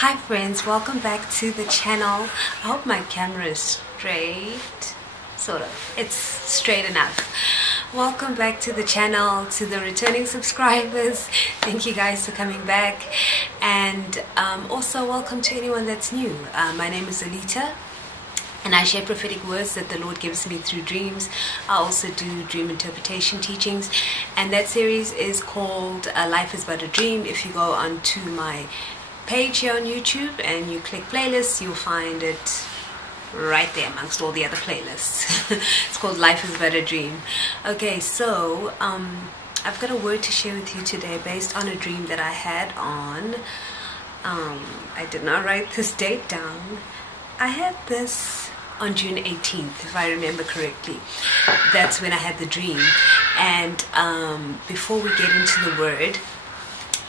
Hi friends, welcome back to the channel. I hope my camera is straight. Sort of. It's straight enough. Welcome back to the channel, to the returning subscribers. Thank you guys for coming back. And also welcome to anyone that's new. My name is Alita, and I share prophetic words that the Lord gives me through dreams. I also do dream interpretation teachings, and that series is called Life is But a Dream. If you go onto my page here on YouTube and you click playlists, you'll find it right there amongst all the other playlists. It's called Life is But a Dream. Okay, so I've got a word to share with you today based on a dream that I had on I did not write this date down. I had this on June 18th, if I remember correctly. That's when I had the dream. And before we get into the word,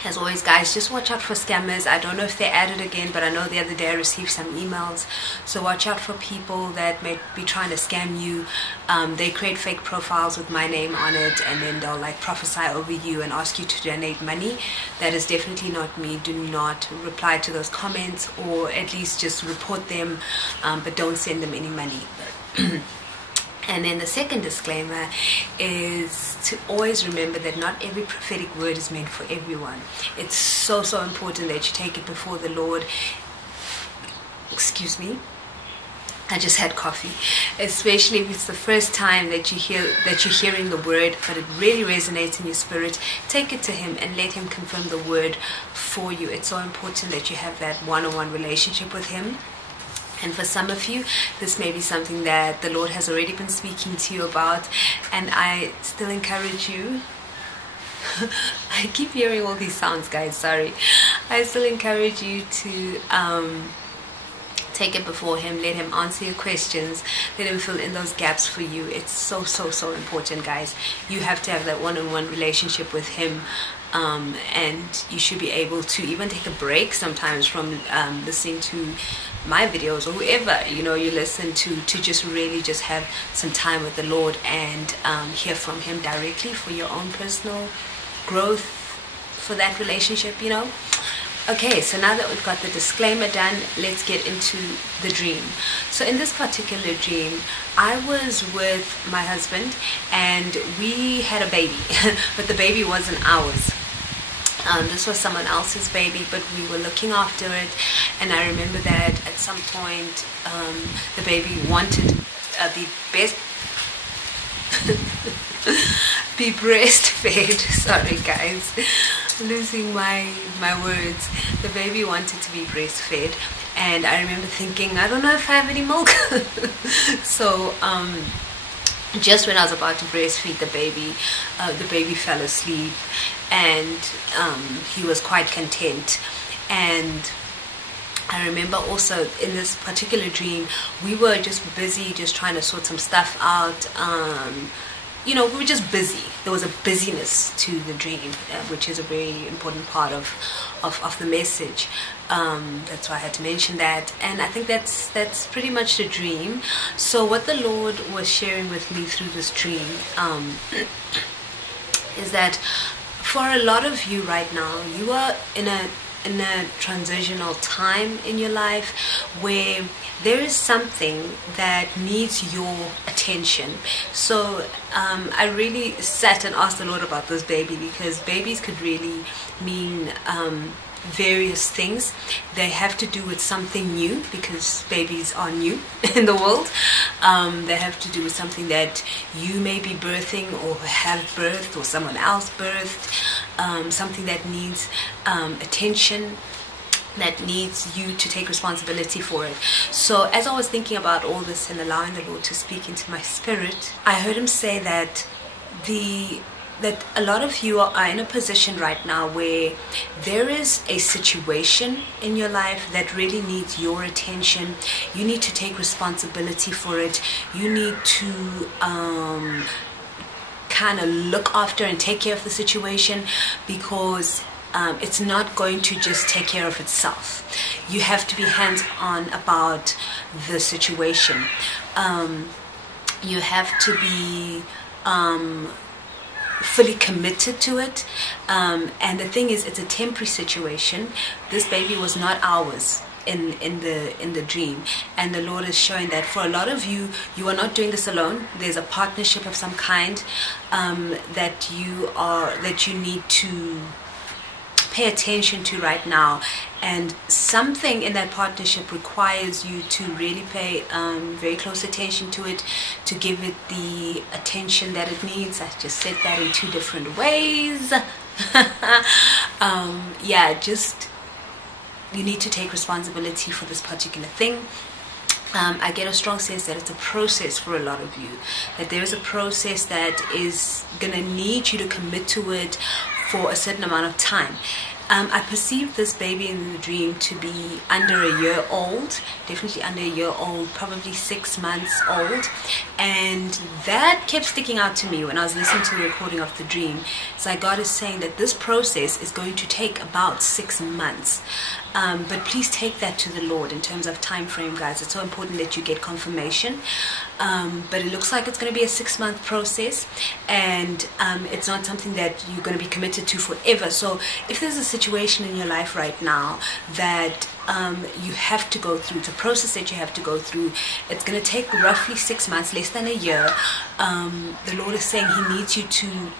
as always guys, just watch out for scammers. I don't know if they added again, but I know the other day I received some emails. So watch out for people that may be trying to scam you. They create fake profiles with my name on it, and then they'll like prophesy over you and ask you to donate money. That is definitely not me. Do not reply to those comments, or at least just report them, but don't send them any money. And then the second disclaimer is to always remember that not every prophetic word is meant for everyone. It's so important that you take it before the Lord. Excuse me, I just had coffee. Especially if it's the first time that you're hearing the word, but it really resonates in your spirit. Take it to Him and let Him confirm the word for you. It's so important that you have that one-on-one relationship with Him. And for some of you, this may be something that the Lord has already been speaking to you about, and I still encourage you. I keep hearing all these sounds, guys, sorry. I still encourage you to take it before Him. Let Him answer your questions. Let Him fill in those gaps for you. It's so important, guys. You have to have that one-on-one relationship with Him. And you should be able to even take a break sometimes from listening to my videos or whoever you listen to just really just have some time with the Lord and hear from Him directly for your own personal growth, for that relationship. Okay, so now that we've got the disclaimer done, let's get into the dream. So in this particular dream, I was with my husband and we had a baby, but the baby wasn't ours. This was someone else's baby, but we were looking after it. And I remember that at some point, the baby wanted to be breastfed. Sorry guys, losing my words. The baby wanted to be breastfed, and I remember thinking, I don't know if I have any milk. So just when I was about to breastfeed the baby fell asleep, and he was quite content. And I remember also in this particular dream, we were just busy just trying to sort some stuff out. We were just busy. There was a busyness to the dream, which is a very important part of the message. That's why I had to mention that. And I think that's pretty much the dream. So what the Lord was sharing with me through this dream is that for a lot of you right now, you are in a transitional time in your life where there is something that needs your attention. So I really sat and asked the Lord about this baby, because babies could really mean various things. They have to do with something new, because babies are new in the world. They have to do with something that you may be birthing or have birthed or someone else birthed, something that needs attention, that needs you to take responsibility for it. So as I was thinking about all this and allowing the Lord to speak into my spirit, I heard Him say that a lot of you are in a position right now where there is a situation in your life that really needs your attention. You need to take responsibility for it. You need to kind of look after and take care of the situation, because it's not going to just take care of itself. You have to be hands-on about the situation. You have to be fully committed to it. And the thing is, it's a temporary situation. This baby was not ours in the dream, and the Lord is showing that for a lot of you, you are not doing this alone. There's a partnership of some kind that you need to pay attention to right now, and something in that partnership requires you to really pay very close attention to it, to give it the attention that it needs. I just said that in 2 different ways. You need to take responsibility for this particular thing. I get a strong sense that it's a process for a lot of you, that there is a process that is going to need you to commit to it for a certain amount of time. I perceive this baby in the dream to be under a year old, definitely under a year old, probably 6 months old, and that kept sticking out to me when I was listening to the recording of the dream. It's like God is saying that this process is going to take about 6 months. But please take that to the Lord in terms of time frame, guys. It's so important that you get confirmation. But it looks like it's going to be a 6-month process, and it's not something that you're going to be committed to forever. So if there's a situation in your life right now that you have to go through, it's a process that you have to go through, it's going to take roughly 6 months, less than a year. The Lord is saying He needs you to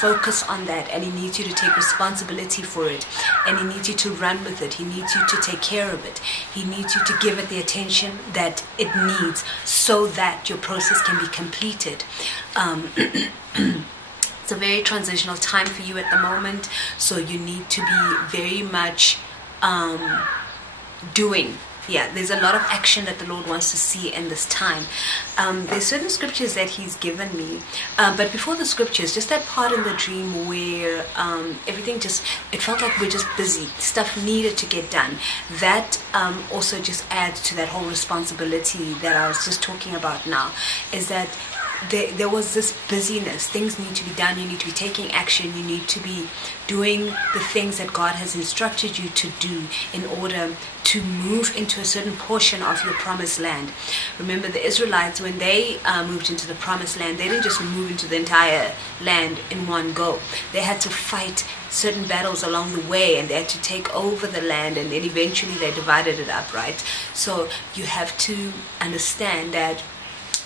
focus on that, and He needs you to take responsibility for it, and He needs you to run with it. He needs you to take care of it. He needs you to give it the attention that it needs so that your process can be completed. It's a very transitional time for you at the moment, so you need to be very much doing. There's a lot of action that the Lord wants to see in this time. There's certain scriptures that He's given me, but before the scriptures, just that part in the dream where everything it felt like we're just busy, stuff needed to get done. That also just adds to that whole responsibility that I was just talking about now, is that there was this busyness. Things need to be done. You need to be taking action. You need to be doing the things that God has instructed you to do in order to move into a certain portion of your promised land. Remember, the Israelites, when they moved into the promised land, they didn't just move into the entire land in one go. They had to fight certain battles along the way, and they had to take over the land, and then eventually they divided it up, right? So you have to understand that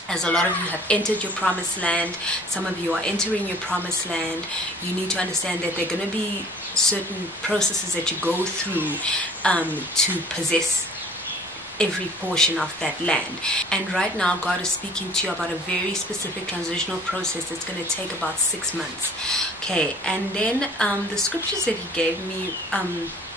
as a lot of you have entered your promised land, some of you are entering your promised land, you need to understand that there are going to be certain processes that you go through to possess every portion of that land. And right now God is speaking to you about a very specific transitional process that's going to take about 6 months. Okay, and then the scriptures that He gave me,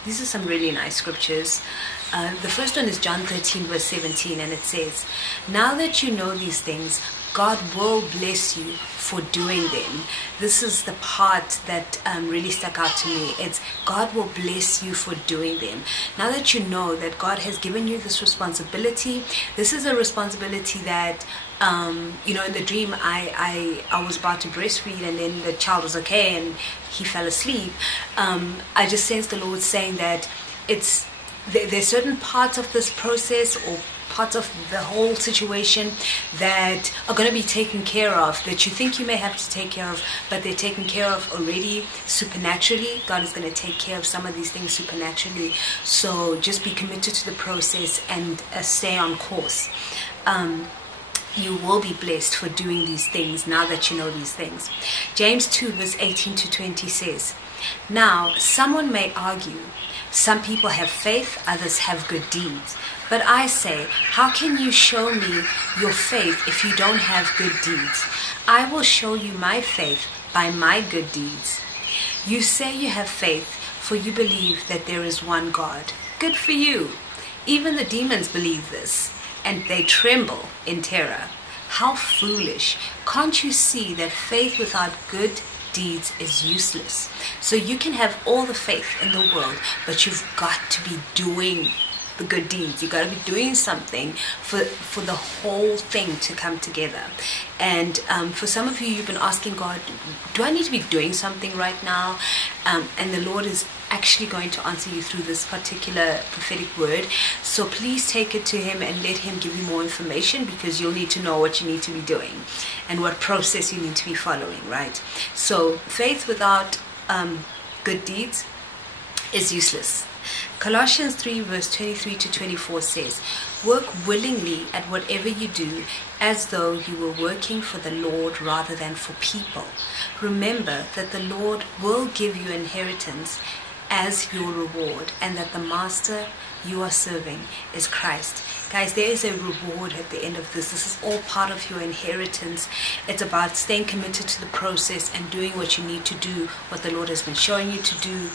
these are some really nice scriptures. The first one is John 13 verse 17, and it says, "Now that you know these things, God will bless you for doing them." This is the part that really stuck out to me. It's God will bless you for doing them. Now that you know that God has given you this responsibility, this is a responsibility that in the dream I was about to breastfeed, and then the child was okay and he fell asleep. I just sensed the Lord saying that there's certain parts of this process or parts of the whole situation that are going to be taken care of, that you think you may have to take care of, but they're taken care of already supernaturally. God is going to take care of some of these things supernaturally. So just be committed to the process and stay on course. You will be blessed for doing these things now that you know these things. James 2 verse 18 to 20 says, "Now someone may argue, some people have faith, others have good deeds. But I say, how can you show me your faith if you don't have good deeds? I will show you my faith by my good deeds. You say you have faith, for you believe that there is one God. Good for you. Even the demons believe this, and they tremble in terror. How foolish. Can't you see that faith without good deeds is useless?" So you can have all the faith in the world, but you've got to be doing the good deeds. You've got to be doing something for the whole thing to come together. And for some of you, you've been asking God, do I need to be doing something right now? And the Lord is actually going to answer you through this particular prophetic word. So please take it to him and let him give you more information, because you'll need to know what you need to be doing and what process you need to be following, right? So faith without good deeds is useless. Colossians 3 verse 23 to 24 says, work willingly at whatever you do, as though you were working for the Lord rather than for people. Remember that the Lord will give you inheritance as your reward, and that the master you are serving is Christ. Guys, there is a reward at the end of this. This is all part of your inheritance. It's about staying committed to the process and doing what you need to do, what the Lord has been showing you to do.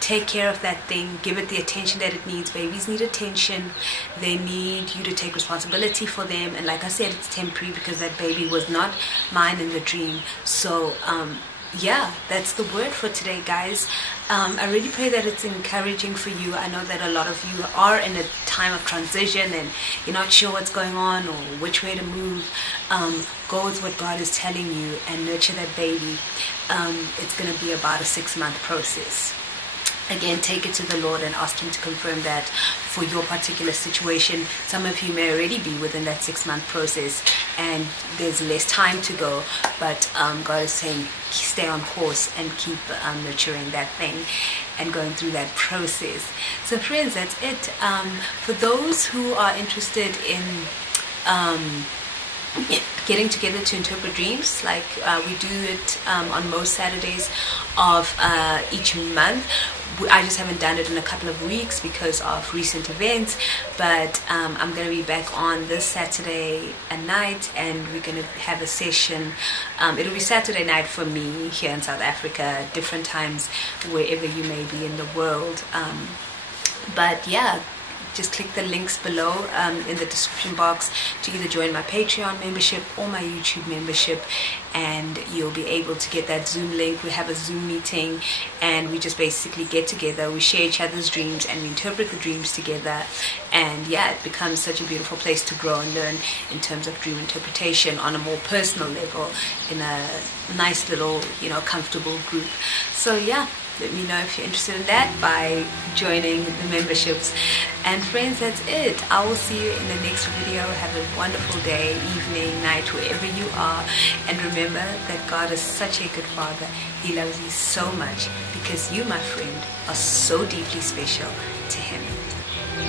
Take care of that thing. Give it the attention that it needs. Babies need attention. They need you to take responsibility for them. And like I said, it's temporary, because that baby was not mine in the dream. So yeah, that's the word for today, guys. I really pray that it's encouraging for you. I know that a lot of you are in a time of transition and you're not sure what's going on or which way to move. Go with what God is telling you and nurture that baby. It's going to be about a 6-month process. Again, take it to the Lord and ask him to confirm that for your particular situation. Some of you may already be within that 6-month process and there's less time to go, but God is saying stay on course and keep nurturing that thing and going through that process. So friends, that's it. For those who are interested in getting together to interpret dreams, like we do it on most Saturdays of each month. I just haven't done it in a couple of weeks because of recent events, but I'm going to be back on this Saturday at night, and we're going to have a session. It'll be Saturday night for me here in South Africa, different times wherever you may be in the world. But yeah, just click the links below in the description box to either join my Patreon membership or my YouTube membership, and you'll be able to get that Zoom link. We have a Zoom meeting and we just basically get together, we share each other's dreams and we interpret the dreams together. And yeah, it becomes such a beautiful place to grow and learn in terms of dream interpretation on a more personal level, in a nice little, comfortable group. So yeah, let me know if you're interested in that by joining the memberships. And friends, that's it. I will see you in the next video. Have a wonderful day, evening, night, wherever you are. And remember that God is such a good Father. He loves you so much, because you, my friend, are so deeply special to Him.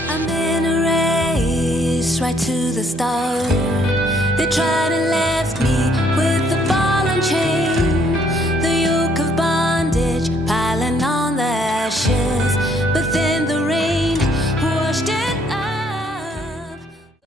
I'm in a race right to the start. They tried and left me